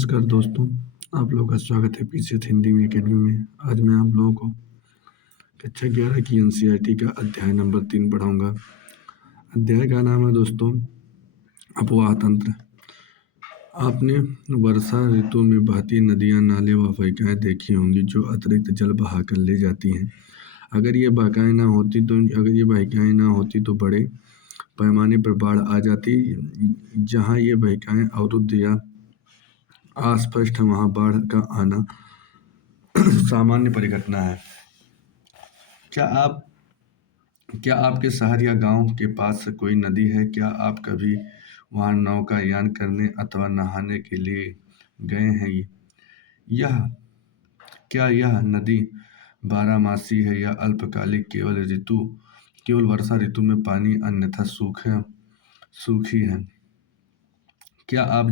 नमस्कार दोस्तों, आप लोगों का स्वागत है पीछे हिंदी में अकेडमी में। आज मैं आप लोगों को कक्षा 11 की एनसीईआरटी का अध्याय नंबर 3 पढ़ाऊंगा। अध्याय का नाम है दोस्तों अपवाह तंत्र। आपने वर्षा ऋतु में बहती नदियां, नाले व वाहिकाएं देखी होंगी जो अतिरिक्त जल बहाकर ले जाती हैं। अगर ये वाहिकाएं ना होती तो बड़े पैमाने पर बाढ़ आ जाती। जहाँ ये वाहिकाएं अवरुद्ध या अस्पष्ट है वहाँ बाढ़ का आना सामान्य परिघटना है। क्या आपके शहर या गांव के पास कोई नदी है? क्या आप कभी वहां नौकायान करने अथवा नहाने के लिए गए हैं? यह क्या यह नदी बारहमासी है या अल्पकालिक? केवल वर्षा ऋतु में पानी अन्यथा सूखी है। क्या आप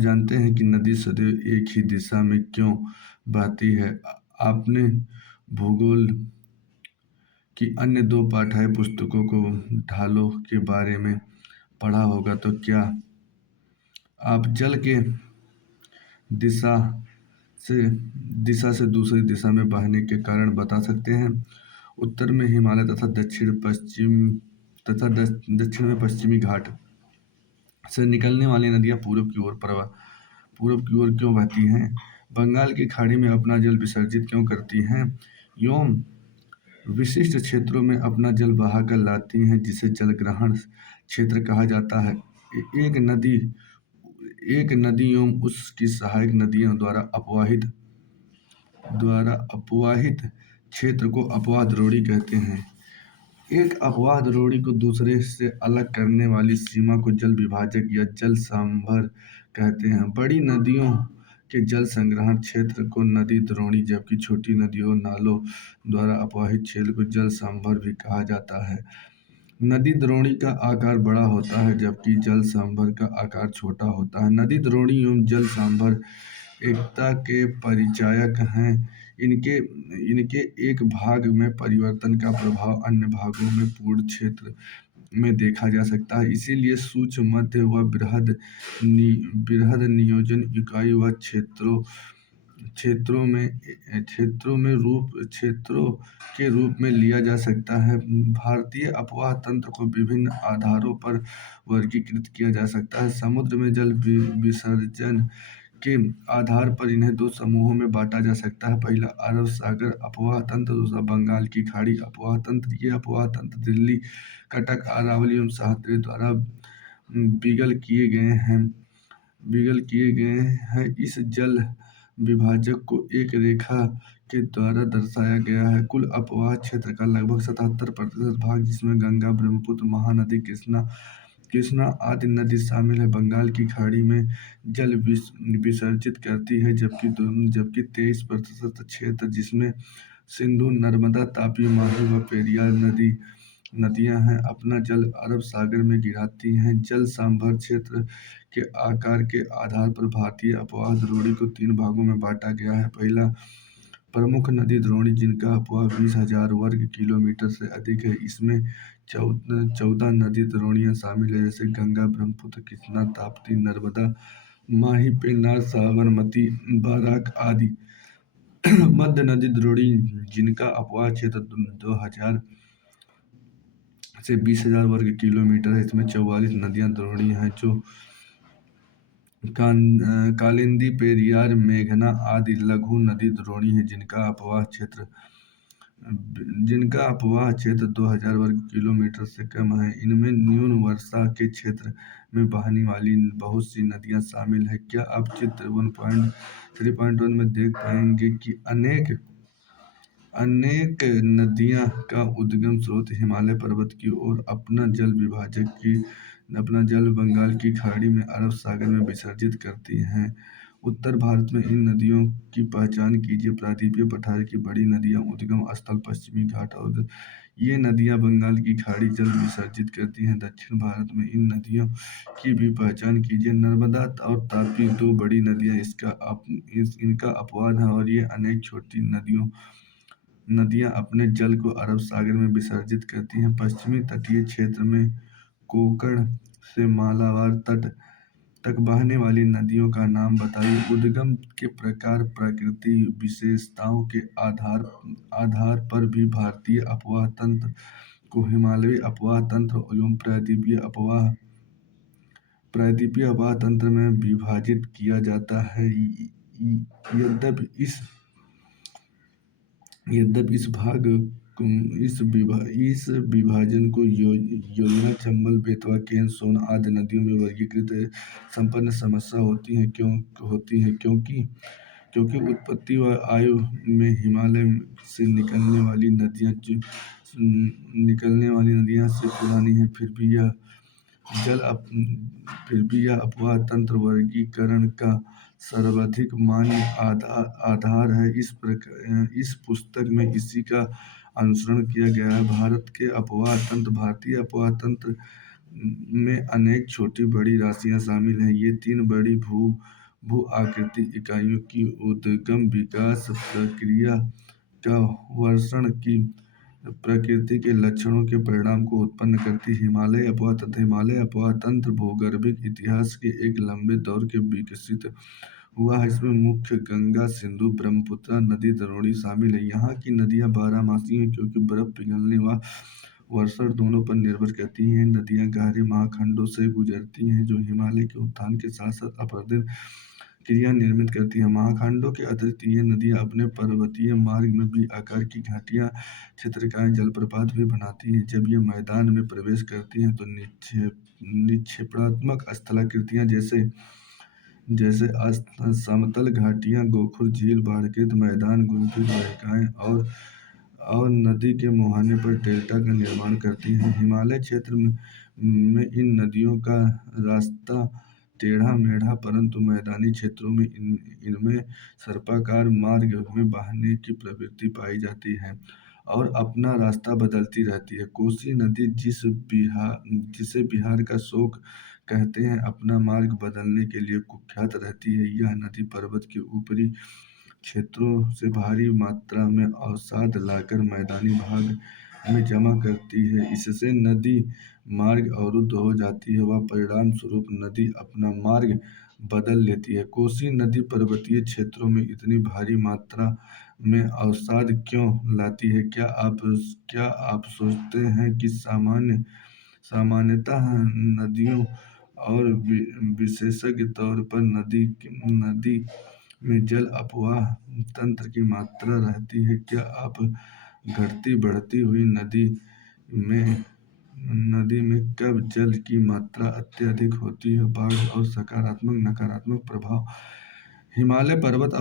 जानते हैं कि नदी सदैव एक ही दिशा में क्यों बहती है? आपने भूगोल की अन्य दो पाठ्य पुस्तकों को ढालों के बारे में पढ़ा होगा, तो क्या आप जल के दिशा से दूसरी दिशा में बहने के कारण बता सकते हैं? उत्तर में हिमालय तथा दक्षिण में पश्चिमी घाट से निकलने वाली नदियां पूर्व की ओर क्यों बहती हैं? बंगाल की खाड़ी में अपना जल विसर्जित क्यों करती हैं? एवं विशिष्ट क्षेत्रों में अपना जल बहाकर लाती हैं, जिसे जल ग्रहण क्षेत्र कहा जाता है। एक नदी एवं उसकी सहायक नदियों द्वारा अपवाहित क्षेत्र को अपवाह द्रोणी कहते हैं। एक अपवाह द्रोणी को दूसरे से अलग करने वाली सीमा को जल विभाजक या जल सांभर कहते हैं। बड़ी नदियों के जल संग्रहण क्षेत्र को नदी द्रोणी, जबकि छोटी नदियों नालों द्वारा अपवाहित क्षेत्र को जल सांभर भी कहा जाता है। नदी द्रोणी का आकार बड़ा होता है, जबकि जल सांभर का आकार छोटा होता है। नदी द्रोणी एवं जल सांभर एकता के परिचायक हैं। इनके एक भाग में परिवर्तन का प्रभाव अन्य भागों में पूर्ण क्षेत्र में देखा जा सकता है। इसीलिए सूक्ष्म, मध्य व बृहद नियोजन इकाई व क्षेत्रों के रूप में लिया जा सकता है। भारतीय अपवाह तंत्र को विभिन्न आधारों पर वर्गीकृत किया जा सकता है। समुद्र में जल विसर्जन के आधार पर इन्हें दो समूहों में बांटा जा सकता है। पहला अरब सागर अपवाह तंत्र, दूसरा बंगाल की खाड़ी अपवाह तंत्र। ये अपवाह तंत्र दिल्ली, कटक, अरावली एवं सह्याद्री द्वारा विगल किए गए हैं। इस जल विभाजक को एक रेखा के द्वारा दर्शाया गया है। कुल अपवाह क्षेत्र का लगभग 77% भाग, जिसमें गंगा, ब्रह्मपुत्र, महानदी, कृष्णा आदि नदी शामिल है, बंगाल की खाड़ी में जल विसर्जित करती है, जबकि 23% क्षेत्र, जिसमें सिंधु, नर्मदा, तापी, माही व पेरियार नदियां हैं, अपना जल अरब सागर में गिराती हैं। जल सांभर क्षेत्र के आकार के आधार पर भारतीय अपवाह द्रोणी को 3 भागों में बांटा गया है। पहला, प्रमुख नदी द्रोणी, जिनका अपवाह 20,000 वर्ग किलोमीटर से अधिक है। इसमें 14 नदी द्रोणियां शामिल है, जैसे गंगा, ब्रह्मपुत्र, कृष्णा, ताप्ती, नर्मदा, माही, पेन्नार, साबरमती, बराक आदि। मध्य नदी द्रोणी, जिनका अपवाह क्षेत्र 2,000 से 20,000 वर्ग किलोमीटर है। इसमें 44 नदियां द्रोणी हैं, जो कालिंदी, पेरियार, मेघना आदि लघु नदी द्रोणी है, जिनका अपवाह क्षेत्र 2,000 वर्ग किलोमीटर से कम है। इनमें न्यून वर्षा के क्षेत्र में बहने वाली बहुत सी नदियां शामिल है। क्या आप चित्र 1.3.1 में देख पाएंगे कि अनेक नदियां का उद्गम स्रोत हिमालय पर्वत की ओर अपना जल बंगाल की खाड़ी में अरब सागर में विसर्जित करती हैं। उत्तर भारत में इन नदियों की पहचान कीजिए। प्रायद्वीपीय पठार की बड़ी नदियां, उद्गम स्थल पश्चिमी घाट, और ये नदियां बंगाल की खाड़ी जल विसर्जित करती हैं। दक्षिण भारत में इन नदियों की भी पहचान कीजिए। नर्मदा और तापी दो बड़ी नदियां इनका अपवाद है, और ये अनेक छोटी नदियां अपने जल को अरब सागर में विसर्जित करती हैं। पश्चिमी तटीय क्षेत्र में कोंकण से मालाबार तट तक बहने वाली नदियों का नाम बताइए। उद्गम के प्रकार प्राकृतिक विशेषताओं के आधार आधार पर भी भारतीय अपवाह तंत्र को हिमालयी अपवाह तंत्र एवं प्रायद्वीपीय अपवाह तंत्र में विभाजित किया जाता है। यद्यपि इस यद्यपि इस विभाजन को योजना, चंबल, बेतवा, केन, सोन आदि नदियों में वर्गीकृत संपन्न समस्या होती है क्योंकि उत्पत्ति व आयु में हिमालय से निकलने वाली नदियां से पुरानी है। जल अप, फिर भी यह अपवाह तंत्र वर्गीकरण का सर्वाधिक मान्य आधार है। इस पुस्तक में इसी का अनुसरण किया गया है। भारतीय अपवाह तंत्र में अनेक छोटी बड़ी राशियां शामिल हैं। ये तीन बड़ी भू आकृति इकाइयों की उद्गम विकास प्रक्रिया का वर्षण की प्रकृति के लक्षणों के परिणाम को उत्पन्न करती है। हिमालय अपवाह तंत्र भूगर्भिक इतिहास के एक लंबे दौर के विकसित हुआ है। इसमें मुख्य गंगा, सिंधु, ब्रह्मपुत्र नदी, द्रोणी शामिल है। यहाँ की नदियाँ बारहमासी हैं क्योंकि बर्फ पिघलने व वर्षण दोनों पर निर्भर करती हैं। नदियाँ गहरे महाखंडों से गुजरती हैं जो हिमालय के उत्थान के साथ साथ अपरदन क्रिया निर्मित करती है। महाखंडों के अतिरिक्त ये नदियाँ अपने पर्वतीय मार्ग में भी आकार की घाटियाँ, क्षेत्रिकाएं, जलप्रपात भी बनाती हैं। जब ये मैदान में प्रवेश करती हैं तो निक्षेपात्मक स्थलाकृतियां जैसे समतल घाटियां, गोखुर झील, बाढ़ग्रस्त मैदान, गुंफित वाहिकाएं और नदी के मुहाने पर डेल्टा का निर्माण करती हैं। हिमालय क्षेत्र में इन नदियों का रास्ता टेढ़ा मेढ़ा, परंतु मैदानी क्षेत्रों में इनमें सर्पाकार मार्ग में बहने की प्रवृत्ति पाई जाती है और अपना रास्ता बदलती रहती है। कोसी नदी जिसे बिहार का शोक कहते हैं, अपना मार्ग बदलने के लिए कुख्यात रहती है। यह नदी पर्वत के ऊपरी क्षेत्रों से भारी मात्रा में अवसाद लाकर मैदानी भाग में जमा करती है। इससे नदी मार्ग अवरुद्ध हो जाती है व परिणाम स्वरूप नदी अपना मार्ग बदल लेती है। कोसी नदी पर्वतीय क्षेत्रों में इतनी भारी मात्रा में अवसाद क्यों लाती है? क्या आप सोचते हैं कि सामान्यतः नदियों और विशेषज्ञ तौर पर नदी में जल अपवाह तंत्र की मात्रा रहती है? क्या आप घटती बढ़ती हुई नदी में कब जल की मात्रा अत्यधिक होती है? बाढ़ और सकारात्मक नकारात्मक प्रभाव। हिमालय पर्वत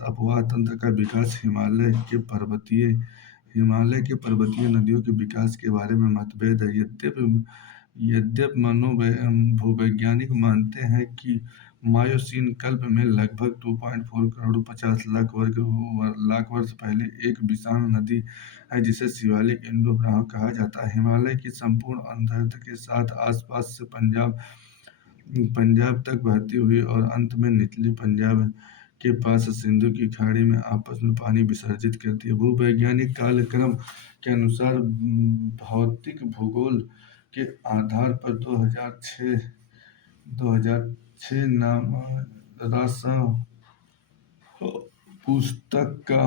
अपवाह तंत्र का विकास हिमालय के पर्वतीय नदियों के विकास के बारे में मतभेद है। यद्यपि भूवैज्ञानिक मानते हैं कि मायोसीन कल्प में लगभग 2.4 करोड़ 50 लाख वर्ष पहले एक विशाल नदी है जिसे शिवालिक इंडो-ब्रह्म कहा जाता है। हिमालय की संपूर्ण अंतर्गत के साथ आसपास से पंजाब तक बहती हुई और अंत में निचले पंजाब के पास सिंधु की खाड़ी में आपस में पानी विसर्जित करती है। भूवैज्ञानिक कालक्रम के अनुसार भौतिक भूगोल के आधार पर 2006 नाम रासा पुस्तक का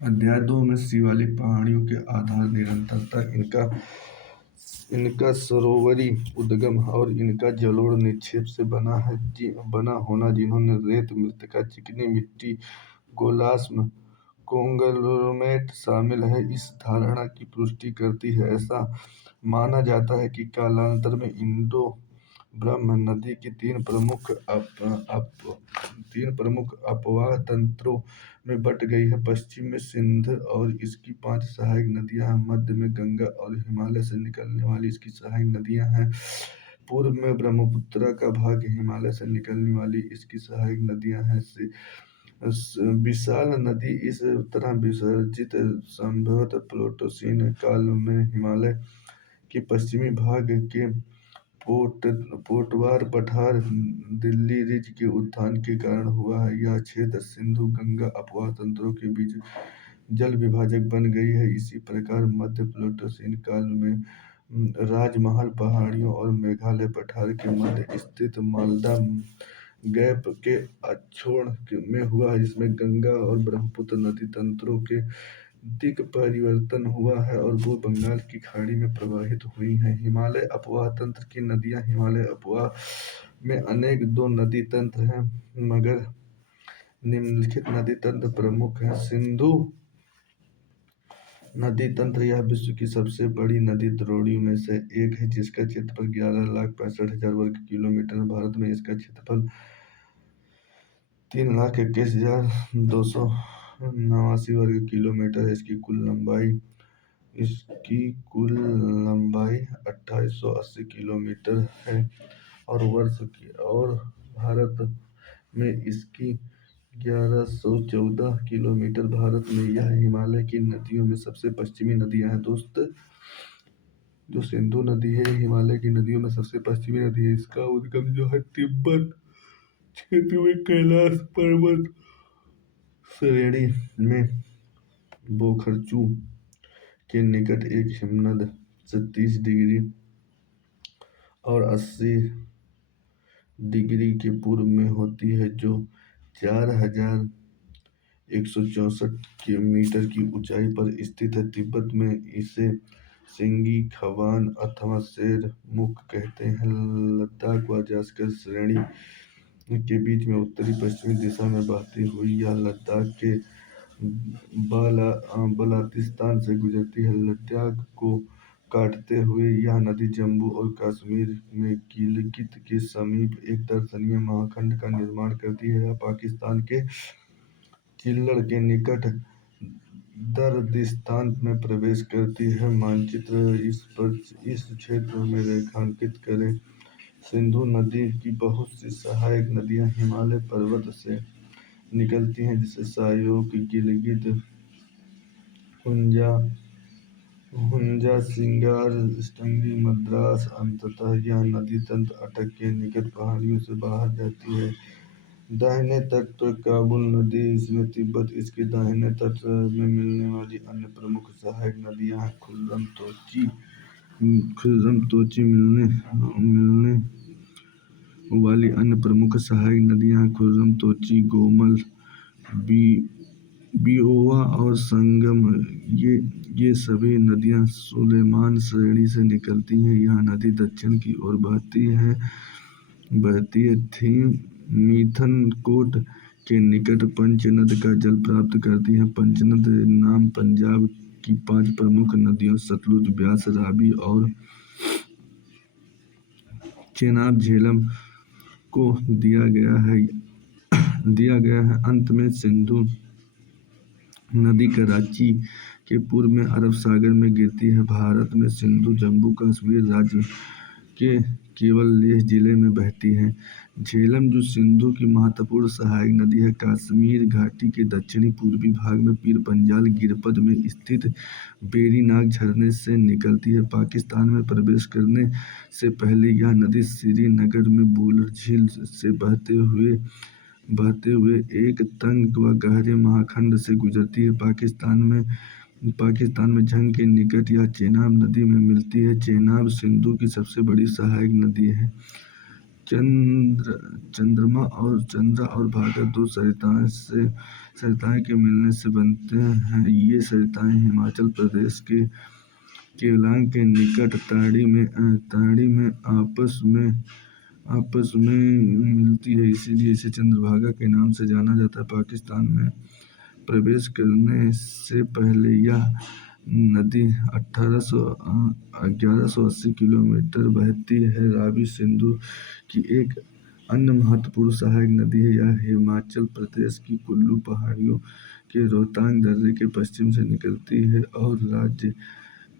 अध्याय 2 में शिवालिक पहाड़ियों के आधार निरंतरता, इनका सरोवरी उद्गम और इनका जलोढ़ निक्षेप से बना होना, जिन्होंने रेत, मृत्तिका, चिकनी मिट्टी, गोलाश्म, कोंगलोमेरेट शामिल है, इस धारणा की पुष्टि करती है। ऐसा माना जाता है कि कालांतर में इंडो ब्रह्म नदी की तीन प्रमुख अपवाह तंत्रों में बट गई है। पश्चिम में सिंध और इसकी 5 सहायक नदियां हैं। मध्य में गंगा और हिमालय से निकलने वाली इसकी सहायक नदियां हैं। पूर्व में ब्रह्मपुत्र का भाग हिमालय से निकलने वाली इसकी सहायक नदियां हैं। विशाल नदी इस तरह विसर्जित संभवतः प्लेटोसीन काल में हिमालय के पश्चिमी भाग के पोटवार पठार दिल्ली रिज के उत्थान के कारण हुआ है। यह क्षेत्र सिंधु गंगा अपवाह तंत्रों के बीच जल विभाजक बन गई है। इसी प्रकार मध्य प्लेटोसीन काल में राजमहल पहाड़ियों और मेघालय पठार के मध्य स्थित मालदा गैप के अक्षोण में हुआ है, जिसमें गंगा और ब्रह्मपुत्र नदी तंत्रों के दिक् परिवर्तन हुआ है और वो बंगाल की खाड़ी में प्रवाहित हुई हैं। हिमालय अपवाह तंत्र की नदियां हिमालय अपवाह में अनेक दो नदी तंत्र हैं, मगर निम्नलिखित नदी तंत्र प्रमुख हैं। सिंधु नदी तंत्र यह विश्व की सबसे बड़ी नदी द्रोणियों में से एक है, जिसका क्षेत्रफल 11,65,000 वर्ग किलोमीटर है। भारत में इसका क्षेत्रफल 3,21,289 वर्ग किलोमीटर है। इसकी कुल लंबाई 2880 किलोमीटर है और भारत में इसकी 1114 किलोमीटर। भारत में यह हिमालय की नदियों में सबसे पश्चिमी नदियां हैं। दोस्त, जो सिंधु नदी है, हिमालय की नदियों में सबसे पश्चिमी नदी है। इसका उद्गम जो है तिब्बत क्षेत्र में कैलाश पर्वत श्रेणी में बोखर्चू के निकट एक हिमनद से 30 डिग्री और 80 डिग्री के पूर्व में होती है, जो 4,164 मीटर की ऊंचाई पर स्थित है। तिब्बत में इसे सिंगी खवान अथवा शेर मुख कहते हैं। लद्दाख व जास्कर श्रेणी के बीच में उत्तरी पश्चिमी दिशा में बहती हुई यह लद्दाख के बलातिस्तान से गुजरती है। लद्दाख को काटते हुए यह नदी जम्मू और कश्मीर में गिलगित के समीप एक दर्शनीय महाखंड का निर्माण करती है। यह पाकिस्तान के चिल्लड़ के निकट दर्दिस्तान में प्रवेश करती है। मानचित्र इस क्षेत्र में रेखांकित करें। सिंधु नदी की बहुत सी सहायक नदियां हिमालय पर्वत से निकलती हैं, जैसे सहायक, गिलगित, हुंजा, सिंगार, स्टंगी, मद्रास। अंततः यह नदी तंत्र अटक के निकट पहाड़ियों से बाहर जाती है। दाहिने तट पर काबुल नदी, इसमें तिब्बत। इसके दाहिने तट में मिलने वाली अन्य प्रमुख सहायक नदियां हैं मिलने वाली अन्य प्रमुख सहायक नदियां हैं खुर्रम, तोची, गोमल, बिओवा और संगम। ये सभी नदियां सुलेमान श्रेणी से निकलती हैं। यह नदी दक्षिण की ओर बहती है मिथनकोट के निकट पंचनद का जल प्राप्त करती है। पंचनद नाम पंजाब की 5 प्रमुख नदियों सतलुज, ब्यास, रावी और चेनाब झेलम को दिया गया है। अंत में सिंधु नदी कराची के पूर्व में अरब सागर में गिरती है। भारत में सिंधु जम्मू कश्मीर राज्य के केवल लेह जिले में बहती है। झेलम, जो सिंधु की महत्वपूर्ण सहायक नदी है, कश्मीर घाटी के दक्षिणी पूर्वी भाग में पीर पंजाल गिरपद में स्थित वेरीनाग झरने से निकलती है। पाकिस्तान में प्रवेश करने से पहले यह नदी श्रीनगर में वुलर झील से बहते हुए एक तंग व गहरे महाखंड से गुजरती है। पाकिस्तान में झंग के निकट यह चेनाब नदी में मिलती है। चेनाब सिंधु की सबसे बड़ी सहायक नदी है। चंद्रमा और भागा 2 सरिताएं के मिलने से बनते हैं। ये सरिताएं हिमाचल प्रदेश के केवलांग के निकट ताड़ी में आपस में मिलती है, इसीलिए इसे चंद्रभागा के नाम से जाना जाता है। पाकिस्तान में प्रवेश करने से पहले यह नदी 1180 किलोमीटर बहती है। रावी सिंधु की एक अन्य महत्वपूर्ण सहायक नदी है। यह हिमाचल प्रदेश की कुल्लू पहाड़ियों के रोहतांग दर्रे के पश्चिम से निकलती है और राज्य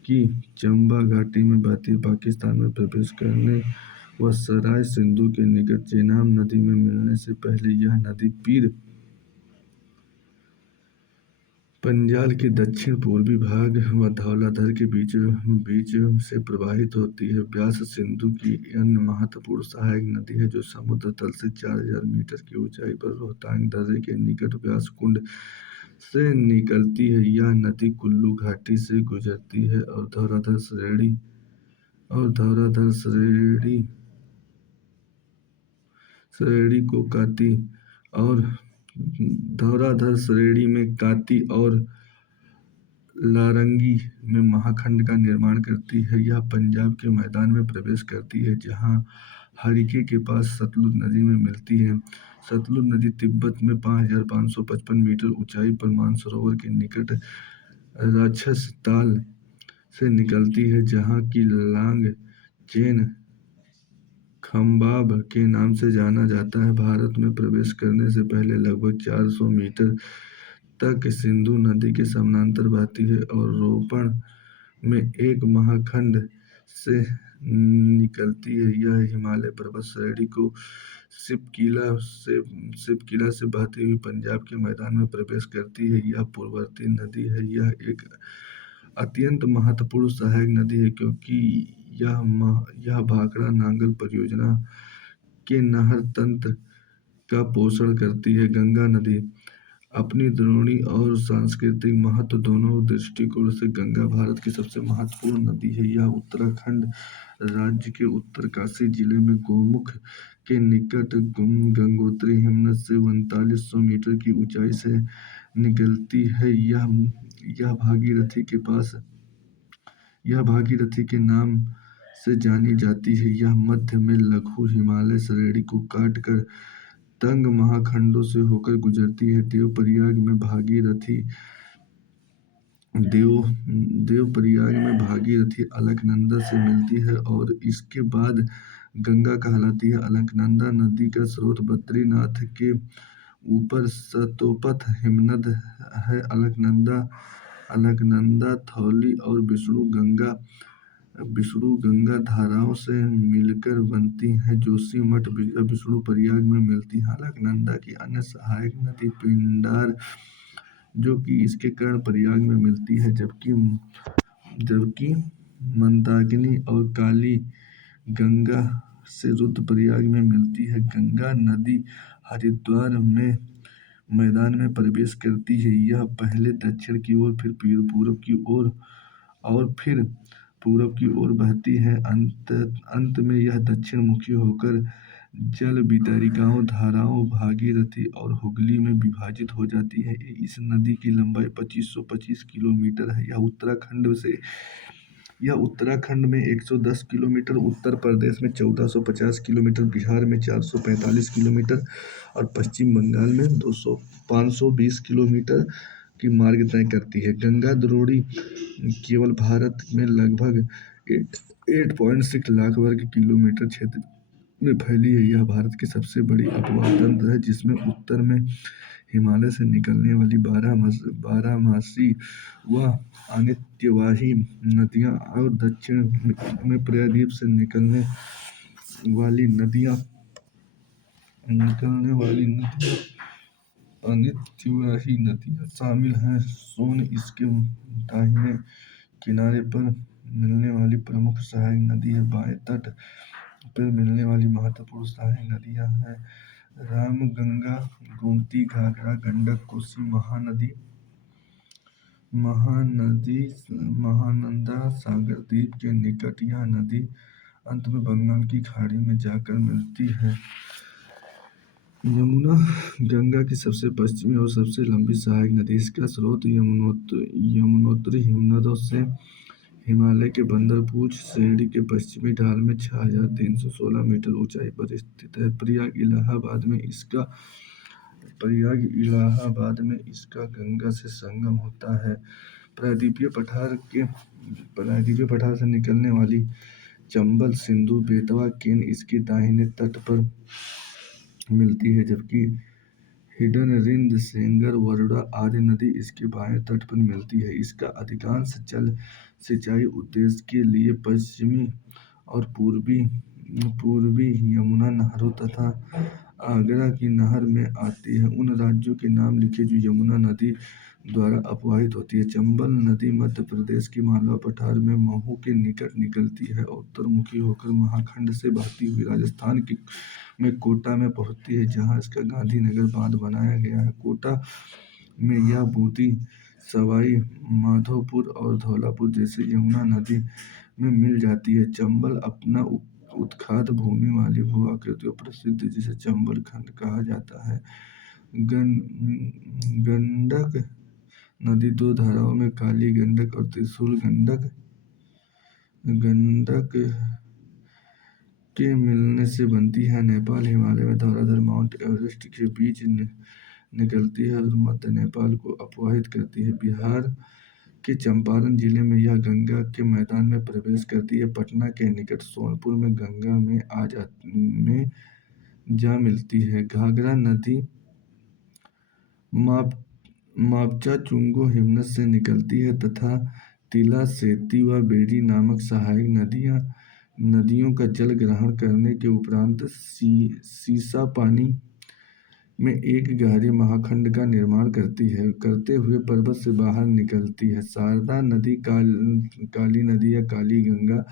की चंबा घाटी में बहती है। पाकिस्तान में प्रवेश करने व सराय सिंधु के निकट चेनाब नदी में मिलने से पहले यह नदी पीर पंजाल के दक्षिण पूर्वी भाग व धौलाधर के बीच से प्रवाहित होती है। ब्यास सिंधु की अन्य महत्वपूर्ण सहायक नदी है, जो समुद्र तल से 4,000 मीटर की ऊंचाई पर रोहतांग दर्रे के निकट व्यास कुंड से निकलती है। यह नदी कुल्लू घाटी से गुजरती है और धौलाधर श्रेणी और धौराधर श्रेणी को काती और धौराधर श्रेणी में काती और लारंगी में महाखंड का निर्माण करती है। यह पंजाब के मैदान में प्रवेश करती है जहां हरिके के पास सतलुज नदी में मिलती है। सतलुज नदी तिब्बत में 5555 मीटर ऊंचाई पर मानसरोवर के निकट राक्षस ताल से निकलती है जहाँ की लांग चेन खम्बाब के नाम से जाना जाता है। भारत में प्रवेश करने से पहले लगभग 400 मीटर तक सिंधु नदी के समानांतर बहती है और रोपण में एक महाखंड से निकलती है। यह हिमालय पर्वत श्रेणी को सिपकिला से बहती हुई पंजाब के मैदान में प्रवेश करती है। यह पूर्ववर्ती नदी है। यह एक अत्यंत महत्वपूर्ण सहायक नदी है क्योंकि यह भाखड़ा नांगल परियोजना के नहर तंत्र का पोषण करती है। गंगा नदी अपनी द्रोणी और सांस्कृतिक महत्व दोनों दृष्टिकोण से गंगा भारत की सबसे महत्वपूर्ण नदी है। यह उत्तराखंड राज्य के उत्तरकाशी जिले में गोमुख के निकट गंगोत्री हिमनद से 3900 मीटर की ऊंचाई से निकलती है। यह भागीरथी के नाम से जानी जाती है। यह मध्य में लघु हिमालय श्रेणी को काट कर तंग महाखंडों से होकर गुजरती है। देवप्रयाग में भागीरथी अलकनंदा से मिलती है और इसके बाद गंगा कहलाती है। अलकनंदा नदी का स्रोत बद्रीनाथ के ऊपर सतोपथ हिमनद है। अलकनंदा थौली और विष्णु गंगा धाराओं से मिलकर बनती है। जोशीमठ विष्णु प्रयाग में मिलती है। अलकनंदा की अन्य सहायक नदी पिंडार जो कि इसके कर्ण प्रयाग में मिलती है, जबकि मंदाकिनी और काली गंगा से रुद्रप्रयाग में मिलती है। गंगा नदी हरिद्वार में मैदान में प्रवेश करती है। यह पहले दक्षिण की ओर फिर पूरब की ओर बहती है। अंत में यह दक्षिण मुखी होकर जल वितरिकाओं धाराओं भागीरथी और हुगली में विभाजित हो जाती है। इस नदी की लंबाई 2525 किलोमीटर है। यह उत्तराखंड में 110 किलोमीटर, उत्तर प्रदेश में 1450 किलोमीटर, बिहार में 445 किलोमीटर और पश्चिम बंगाल में 520 किलोमीटर की मार्ग तय करती है। गंगा द्रोणी केवल भारत में लगभग 8.6 लाख वर्ग किलोमीटर क्षेत्र में फैली है। यह भारत की सबसे बड़ी अपवाह तंत्र है जिसमें उत्तर में हिमालय से निकलने वाली बारहमासी व अनित्यवाही नदियां और दक्षिण में प्रायद्वीप से निकलने वाली नदियां अनित्यवाही नदियां शामिल हैं। सोन इसके दाहिने किनारे पर मिलने वाली प्रमुख सहायक नदी है। बाएं तट पर मिलने वाली महत्वपूर्ण सहायक नदियां हैं रामगंगा, गोमती, घाघरा, गंडक, कोसी, महानंदा सागर द्वीप के निकट यह नदी अंत में बंगाल की खाड़ी में जाकर मिलती है। यमुना गंगा की सबसे पश्चिमी और सबसे लंबी सहायक नदी। इसका स्रोत यमुनोत्री हिमनदों से हिमालय के बंदरपूछ श्रेणी के पश्चिमी ढाल में 6316 मीटर ऊंचाई पर स्थित है। प्रयाग इलाहाबाद में इसका गंगा से संगम होता है। प्रायद्वीपीय पठार से निकलने वाली चंबल, सिंधु, बेतवा, केन इसके दाहिने तट पर मिलती है, जबकि हिडन, रिंद, सेंगर, वरुणा आदि नदी इसके बाएं तट पर मिलती है। इसका अधिकांश जल सिंचाई उद्देश्य के लिए पश्चिमी और पूर्वी यमुना नहरों तथा आगरा की नहर में आती है। उन राज्यों के नाम लिखें जो यमुना नदी द्वारा अपवाहित होती है। चंबल नदी मध्य प्रदेश के मालवा पठार में महू के निकट निकलती है और उत्तरमुखी होकर महाखंड से बहती हुई राजस्थान में कोटा में पहुंचती है, जहां इसका गांधीनगर बांध बनाया गया है। कोटा में यह बूंदी, सवाई माधोपुर और धौलापुर जैसे यमुना नदी में मिल जाती है। चंबल अपना उत्खात भूमि वाली भू आकृतियों प्रसिद्ध, जिसे चंबल खंड कहा जाता है। गंडक नदी दो धाराओं में काली गंडक और त्रिशूल गंडक गंडक के मिलने से बनती है। नेपाल हिमालय में धौलाधर माउंट एवरेस्ट के बीच निकलती है और मध्य नेपाल को अपवाहित करती है। बिहार के चंपारण जिले में यह गंगा के मैदान में प्रवेश करती है। पटना के निकट सोनपुर में गंगा में जा मिलती है। घाघरा नदी मापचा चुंगो हिमनद से निकलती है तथा तिला, सेती व बेड़ी नामक सहायक नदियों का जल ग्रहण करने के उपरांत सीसा पानी में एक गहरे महाखंड का निर्माण करते हुए पर्वत से बाहर निकलती है। शारदा नदी काली नदी या काली गंगा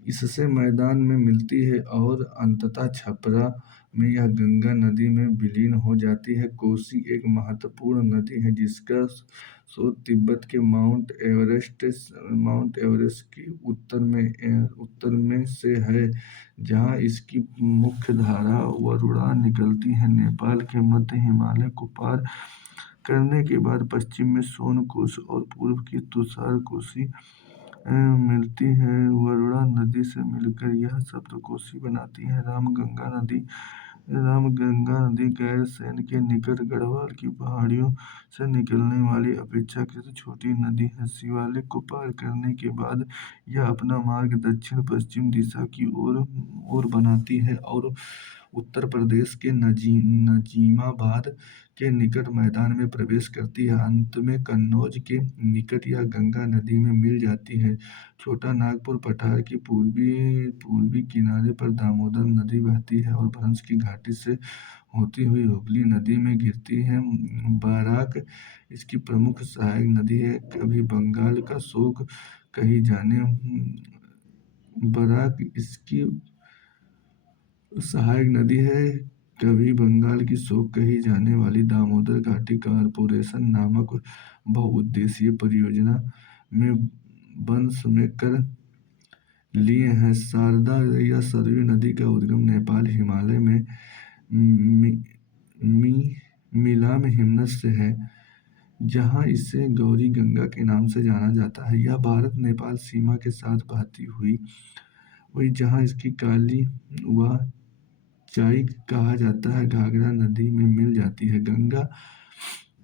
इससे मैदान में मिलती है और अंततः छपरा में यह गंगा नदी में विलीन हो जाती है। कोसी एक महत्वपूर्ण नदी है जिसका स्रोत तिब्बत के माउंट एवरेस्ट की उत्तर में से है, जहाँ इसकी मुख्य धारा वरुणा निकलती है। नेपाल के मध्य हिमालय को पार करने के बाद पश्चिम में सोनकुश और पूर्व की तुषार कुशी मिलती है। वरुणा नदी से मिलकर यह सप्तकोशी बनाती है। रामगंगा नदी गैरसैंण के निकट गढ़वाल की पहाड़ियों से निकलने वाली अपेक्षाकृत छोटी नदी है। शिवालिक को पार करने के बाद यह अपना मार्ग दक्षिण पश्चिम दिशा की ओर बनाती है और उत्तर प्रदेश के नजीमाबाद के निकट मैदान में प्रवेश करती है। अंत में कन्नौज के निकट यह गंगा नदी में मिल जाती है। छोटा नागपुर पठार की पूर्वी किनारे पर दामोदर नदी बहती है और भ्रंश की घाटी से होती हुई हुगली नदी में गिरती है। बराक इसकी प्रमुख सहायक नदी है। कभी बंगाल का शोक कही जाने बराक इसकी सहायक नदी है। कभी बंगाल की शोक कही जाने वाली दामोदर घाटी कारपोरेशन नामक बहुउद्देशीय परियोजना में वंश में कर लिए हैं। शारदा या सरयू नदी का उद्गम नेपाल हिमालय में मिलाम हिमनद से है, जहां इसे गौरी गंगा के नाम से जाना जाता है। यह भारत नेपाल सीमा के साथ बहती हुई जहां इसकी काली व चाई कहा जाता है, घाघरा नदी में मिल जाती है। गंगा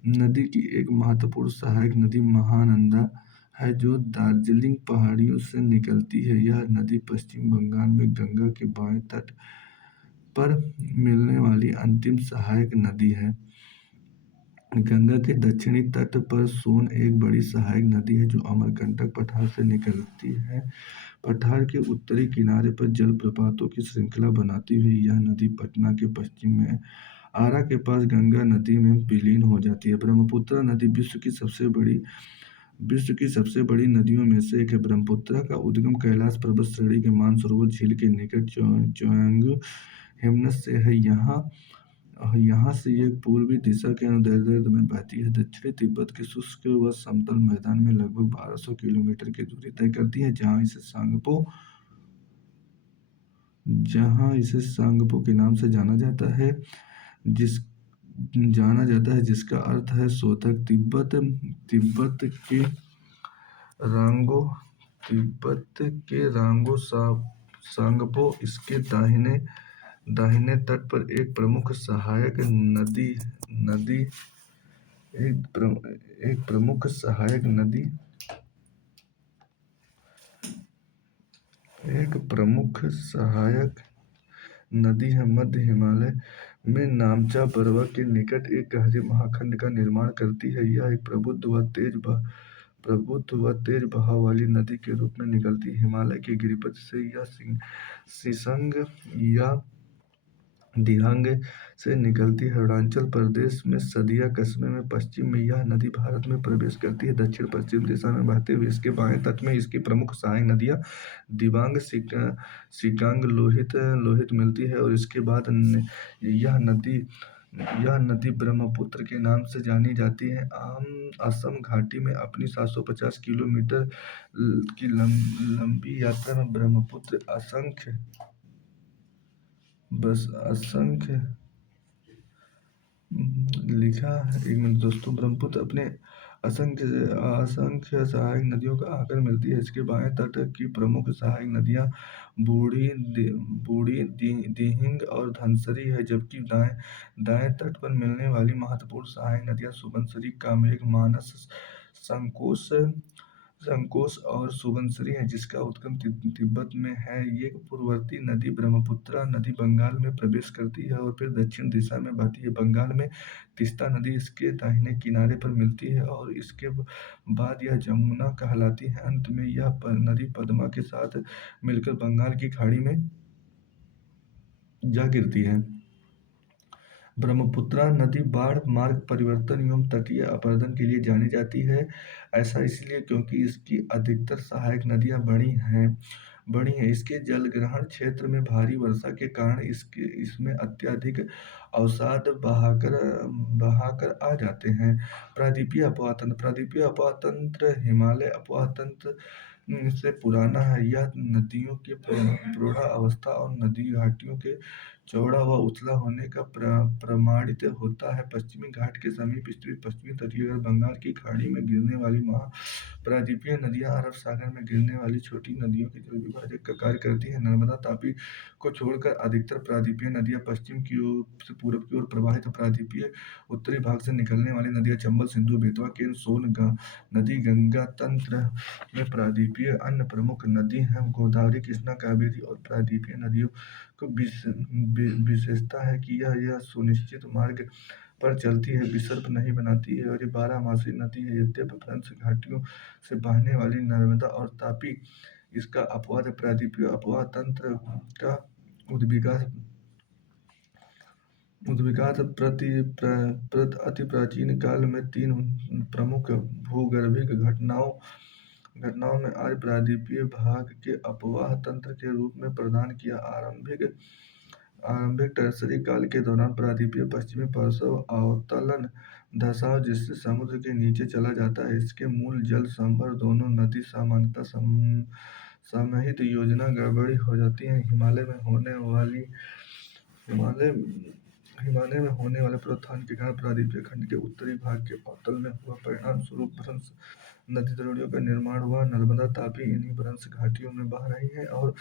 नदी की एक महत्वपूर्ण सहायक नदी महानंदा है, जो दार्जिलिंग पहाड़ियों से निकलती है। यह नदी पश्चिम बंगाल में गंगा के बाएं तट पर मिलने वाली अंतिम सहायक नदी है। गंगा के दक्षिणी तट पर सोन एक बड़ी सहायक नदी है, जो अमरकंटक पठार से निकलती है। पठार के उत्तरी किनारे पर जलप्रपातों की श्रृंखला बनाती हुई यह नदी पटना के पश्चिम में आरा के पास गंगा नदी में विलीन हो जाती है। ब्रह्मपुत्र नदी विश्व की सबसे बड़ी नदियों में से एक है। ब्रह्मपुत्र का उद्गम कैलाश पर्वत श्रेणी के मानसरोवर झील के निकट चोयांग हिमनद से है। यहाँ से यह पूर्वी दिशा के अनुदैर्ध्य में बहती है। दक्षिणी तिब्बत के शुष्क व समतल मैदान में लगभग 1200 किलोमीटर की दूरी तय करती है, जहाँ इसे सांगपो के नाम से जाना जाता है, जिसका अर्थ है शोधक। तिब्बत के रांगो सांगपो इसके दाहिने तट पर एक प्रमुख सहायक नदी है। मध्य हिमालय में नामचा बरवा के निकट एक गहरे महाखंड का निर्माण करती है। यह एक प्रबुद्ध व तेज बहाव वाली नदी के रूप में निकलती है। हिमालय के गिरिपथ से यह सिसंग या दिहांग से निकलती है। अरुणाचल प्रदेश में सदिया कस्बे में पश्चिम में यह नदी भारत में प्रवेश करती है। दक्षिण पश्चिम दिशा में बहते हुए इसके बाएं तट में इसकी प्रमुख सहायक नदियां दिबांग, सिकांग, लोहित मिलती है और इसके बाद यह नदी यह नदी ब्रह्मपुत्र के नाम से जानी जाती है। असम घाटी में अपनी 750 किलोमीटर की लंबी यात्रा में ब्रह्मपुत्र असंख्य लिखा है। एक मिनट दोस्तों, ब्रह्मपुत्र अपने असंख्य असंख्य सहायक नदियों का आकर मिलती है। इसके बाएं तट की प्रमुख सहायक नदियां दिहिंग और धनसरी है, जबकि दाएं तट पर मिलने वाली महत्वपूर्ण सहायक नदियां सुबनसिरी, कामेंग, मानस, संकोश संकोश और सुबनसिरी है, जिसका उद्गम तिब्बत में है। ये पूर्ववर्ती नदी ब्रह्मपुत्रा नदी बंगाल में प्रवेश करती है और फिर दक्षिण दिशा में बहती है। बंगाल में तीस्ता नदी इसके दाहिने किनारे पर मिलती है और इसके बाद यह जमुना कहलाती है। अंत में यह नदी पद्मा के साथ मिलकर बंगाल की खाड़ी में जा गिरती है। ब्रह्मपुत्रा नदी बाढ़, मार्ग परिवर्तन एवं तटीय अपरदन के लिए जानी जाती है। ऐसा इसलिए क्योंकि इसकी अधिकतर सहायक नदियां बड़ी हैं। इसके जलग्रहण क्षेत्र में भारी वर्षा के कारण इसमें अत्यधिक अवसाद बहाकर आ जाते हैं। प्रायद्वीपीय अपवाह तंत्र हिमालय अपवाह तंत्र से पुराना है। यह नदियों के प्रौढ़ अवस्था और नदी घाटियों के चौड़ा व उथला होने का प्रमाणित होता है। पश्चिमी घाट के समीप स्थित पश्चिमी तटीय बंगाल की खाड़ी में गिरने वाली प्रायद्वीपीय नदियां अरब सागर में गिरने वाली छोटी नदियों के जल विभाजक का कार्य करती हैं। नर्मदा, तापी को छोड़कर अधिकतर प्रायद्वीपीय नदियां पश्चिम की ओर से पूरब की ओर प्रवाहित। प्रायद्वीपीय उत्तरी भाग से निकलने वाली नदियां चंबल, सिंधु, बेतवा, केन, सोन नदी गंगा तंत्र में प्रायद्वीपीय अन्य प्रमुख नदी हैं। गोदावरी, कृष्णा, कावेरी और प्रायद्वीपीय नदियों को विशेषता है कि यह सुनिश्चित मार्ग पर चलती है, विसर्प नहीं बनाती है और ये बारहमासी नदी है। यद्यपि फ्रांस घाटियों से बहने वाली नर्मदा और तापी इसका अपवाद है। प्रायद्वीपीय अपवाह तंत्र का उद्विकास अति प्राचीन काल में तीन प्रमुख भूगर्भिक घटनाओं में आज प्रायद्वीपीय भाग के अपवाह तंत्र के रूप में प्रदान किया। आरंभिक टर्सरी काल के दौरान प्रायद्वीपीय पश्चिमी पार्श्व अवतलन धंसाव, जिससे समुद्र के नीचे चला जाता है। इसके मूल जल संभर दोनों नदी सामान्यतः समहित योजना गड़बड़ी हो जाती है। हिमालय में होने वाले प्रोत्थान के कारण प्रायद्वीपीय खंड के उत्तरी भाग के अवतल में हुआ। परिणाम स्वरूप भ्रंश नदी द्रोणियों का निर्माण हुआ। नर्मदा, तापी इन्हीं भ्रंश घाटियों में बह रही है और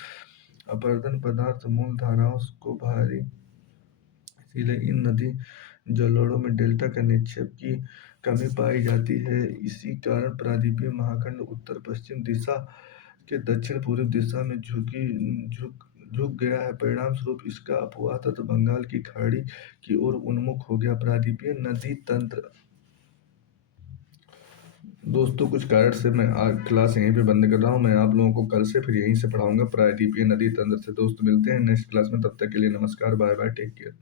अपरदन पदार्थ मूल धाराओं को भारी, इसीलिए इन नदी जलोढ़ों में डेल्टा का निक्षेप की कमी पाई जाती है। इसी कारण प्रायद्वीपीय महाखंड उत्तर पश्चिम दिशा के दक्षिण पूर्व दिशा में झुक गया है। परिणाम स्वरूप इसका अपवाह तथा बंगाल की खाड़ी की ओर उन्मुख हो गया। प्रायद्वीपीय नदी तंत्र। दोस्तों, कुछ कारण से मैं आज क्लास यहीं पे बंद कर रहा हूँ। मैं आप लोगों को कल से फिर यहीं से पढ़ाऊंगा प्रायद्वीपीय नदी तंत्र से। दोस्त मिलते हैं नेक्स्ट क्लास में, तब तक के लिए नमस्कार, बाय बाय, टेक केयर।